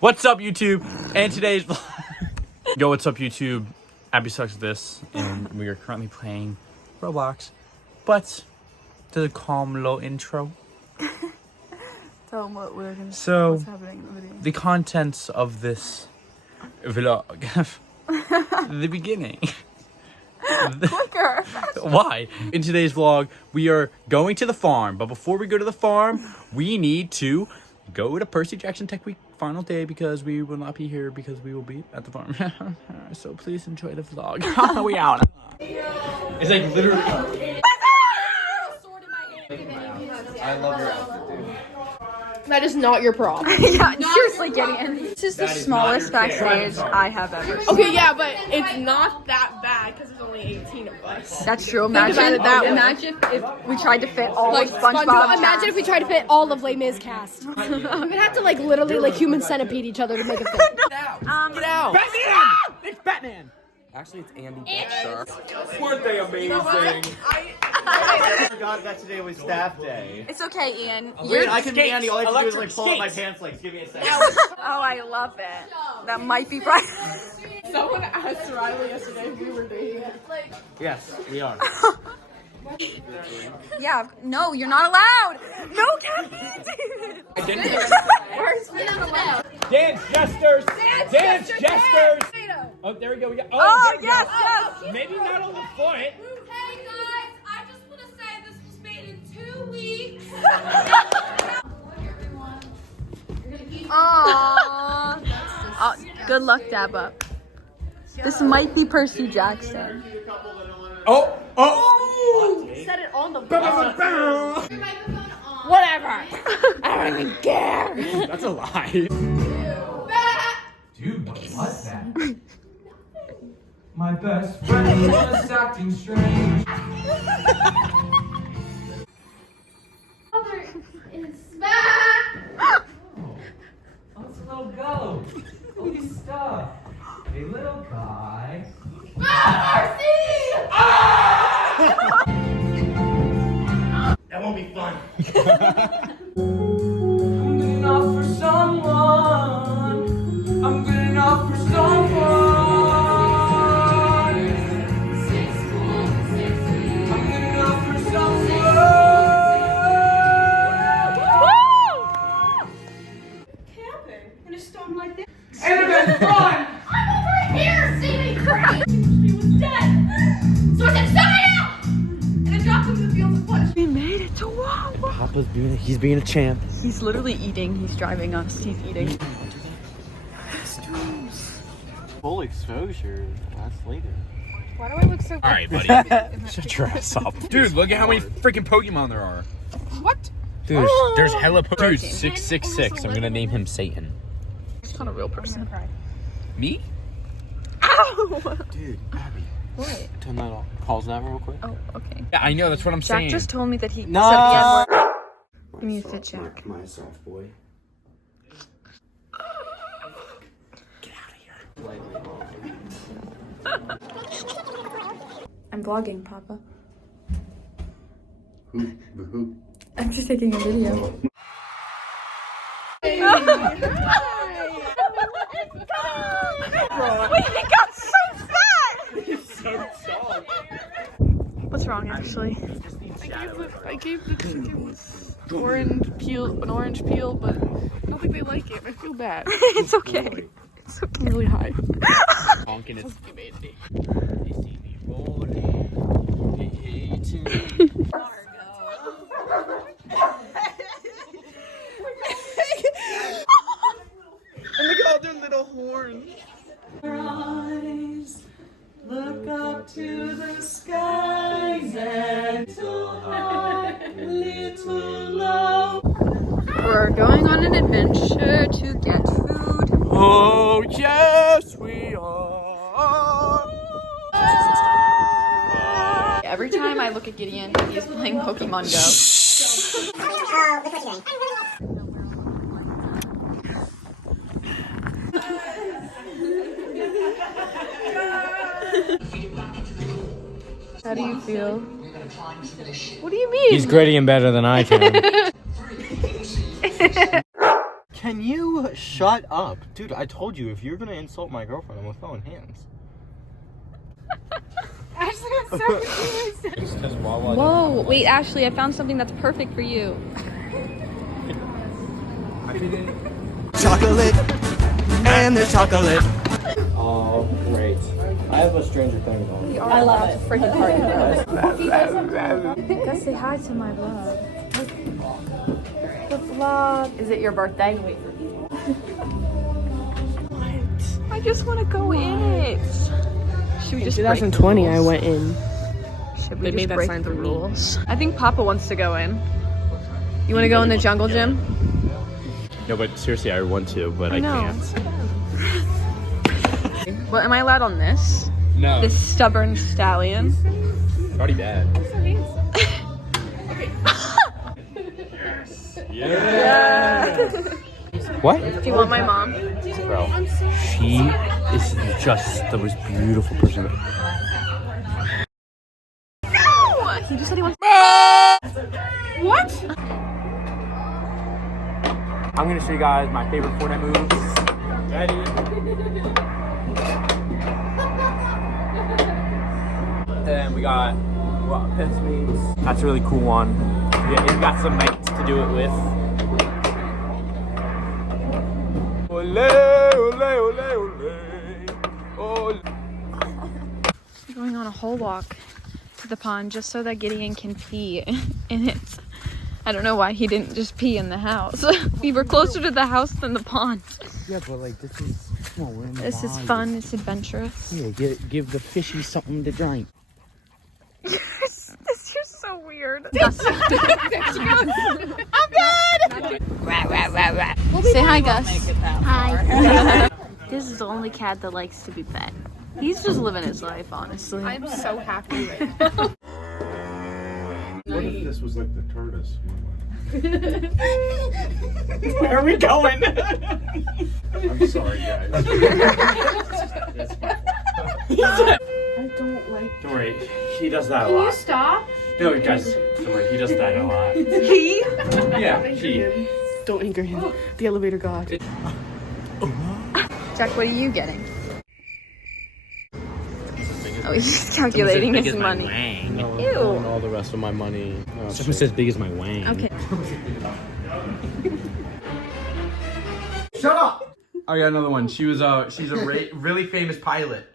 What's up, YouTube? And today's Yo, what's up, YouTube? Abby sucks at this, and we are currently playing Roblox. But to the calm, low intro. Tell them what we're gonna. So, what's happening in the video. the contents of this vlog. The beginning. Quicker. Why? In today's vlog, we are going to the farm. But before we go to the farm, we need to go to Percy Jackson Tech Week final day because we will not be here because we will be at the farm. So please enjoy the vlog. We out. It's like literally. I love your outfit, dude. That is not your prop. Yeah, seriously, getting in. This is the smallest backstage I have ever seen. Okay, yeah, but it's not that bad because there's only 18 of us. That's true. Imagine about it that way. Imagine if we tried to fit all Like of SpongeBob. imagine if we tried to fit all of Les Mis cast. We would have to like literally like human centipede each other to make it fit. Get out. Batman! It's Batman! Actually, it's Andy Dexter. Weren't they amazing? I forgot that today was staff day. It's okay, Ian. Wait, I can be Skates. Andy. All I have to do is Electric like pull up my skates. pants legs. Give me a second. Oh, I love it. That might be right. Someone asked Riley yesterday if we were dating. Yes, we are. Yeah. No, you're not allowed. No, Kathy. Dance jesters! Dance jesters! Oh, there we go. We got. Oh, there we yes, go. yes. Maybe not on the foot. Hey guys, I just want to say this was made in 2 weeks. Aww. Oh, good luck, Dabba. This might be Percy Jackson. Oh! Set it on the Whatever. I don't even care. That's a lie. Dude, what's that? My best friend was acting strange. Mother is back. Oh, it's a little goat. Holy stuff. Hey, little guy. Mercy! That won't be fun. I'm good enough for someone. I'm good enough for someone. I'm good enough for someone. Camping in a storm like this. And it's been fun. I'm over here seeing crazy. She was dead. So I said, "Send me out!" And I dropped him in the fields of flesh. We made it to Wawa. Papa's he's being a champ. He's literally eating. He's driving us. He's eating. Full exposure. That's later. Why do I look so Alright, buddy. Shut your ass up. Dude, look at how many freaking Pokemon there are. What? Dude, there's hella Pokemon. Dude, 666. I'm gonna name him Satan. He's not a real person. Me? Ow! Dude, Abby. What? Turn that off. Pause that real quick. Oh, okay. Yeah, I know. That's what I'm Jack saying. just told me that he No. said the N-word. Give me a fit check. My soft boy. I'm vlogging, Papa. Who? I'm just taking a video. Wait, he got so fat! so tall. What's wrong, actually? I gave the chicken an orange peel, but I don't think they like it. I feel bad. It's okay. It's okay. I'm really high. Honking its. You made me. They see me rolling. They hating. And look at all their little horns. Look up to the skies and little high, little low. We're going on an adventure to get food. Oh, yes, we are. Every time I look at Gideon, he's playing Pokemon Go. How do you feel? What do you mean? He's gritty and better than I can. Can you What? Shut up. Dude, I told you, if you're gonna insult my girlfriend, I'm with throwing hands. Whoa, wait, Ashley, I found something that's perfect for you. Chocolate. And there's chocolate. Oh, great. I have a Stranger Things on. I love it. Freaking party, bro. Go say hi to my vlog. The vlog. Is it your birthday? What? I just want to go in it. Should we just break the 2020, I rules? went in. Should we They just made that break sign the for me. rules? I think Papa wants to go in. You want to go in the jungle gym? No, but seriously, I want to, but I No. can't. What, am I allowed on this? No, This stubborn stallion. it's already bad. What? Do you want my mom? Bro, she is just the most beautiful person. No! He just said he wants. What? I'm gonna show you guys my favorite Fortnite moves. Ready? And we got piss memes. That's a really cool one. Yeah, you got some mates to do it with. Ole, ole, ole, ole, ole. Going on a whole walk to the pond just so that Gideon can pee in it. I don't know why he didn't just pee in the house. We were closer to the house than the pond. Yeah, but like this is, come on, we're in the This is fun. It's adventurous. Yeah, give the fishy something to drink. This is so weird. I'm dead. Say hi, Gus. Hi. This is the only cat that likes to be pet. He's just living his life, honestly. I'm so happy right now. What if this was like the tortoise? Where are we going? I'm sorry, guys. Don't worry, he does that a lot. Can you stop? No, guys, don't worry, he does that a lot. He? Yeah, he. Don't anger him. The elevator god. Jack, what are you getting? Oh, he's calculating his money. Ew. All the rest of my money. Someone says big as my wang. Okay. Shut up! I got another one. She's a really famous pilot.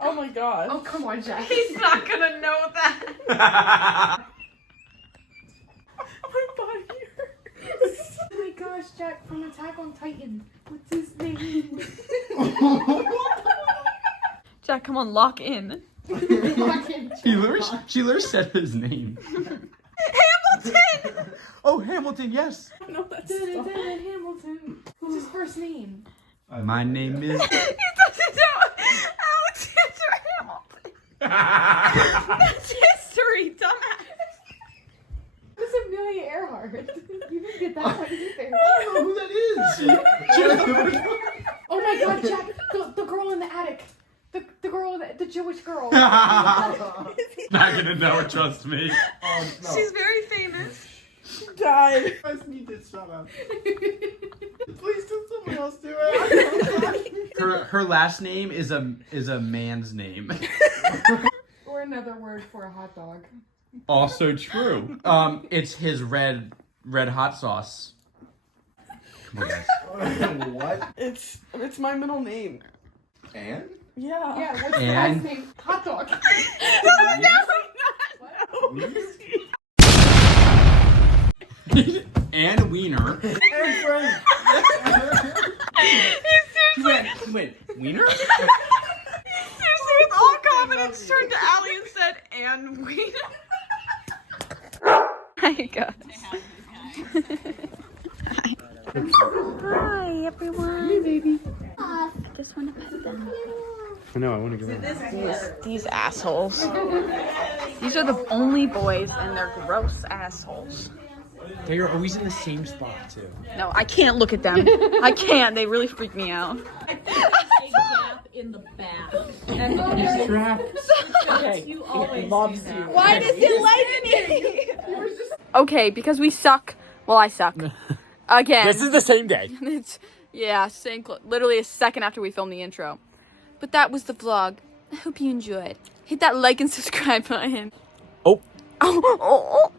Oh my god. Oh, come on, Jack. He's not gonna know that. My body hurts. Oh my gosh, Jack from Attack on Titan. What's his name? Jack, come on, lock in. She literally said his name. Hamilton! Oh, Hamilton, yes. No, that's Hamilton. What's his first name? My name is. He doesn't know Alexander Hamilton. That's history, dumbass. It's Amelia Earhart. You didn't get that one either. I don't know who that is. Oh my god, Jack. The girl in the attic. The girl, the Jewish girl. Not gonna know it, trust me. She's very famous. died. You guys need to shut up. Please do somebody else do it. Her last name is a man's name. Or another word for a hot dog. Also true. It's his red hot sauce. Come on, guys. What? It's my middle name. Anne? Yeah. Yeah, what's the And- last name? Hot dog. And Wiener. And Frank. Wait, Wiener? Seriously, with all confidence, turned to Allie and said, "And we." Hi, guys. Hi, everyone. Hey, baby. I just want to pet them. I know, I want to go. These assholes. These are the only boys, and they're gross assholes. They're always in the same spot, too. No, I can't look at them. I can't. They really freak me out. In the bath. Okay. You always loves do that. you. Why does it like me? Okay, because we suck. Well, I suck. Again. This is the same day. Yeah, literally a second after we filmed the intro. But that was the vlog. I hope you enjoyed. Hit that like and subscribe button. Oh. Oh.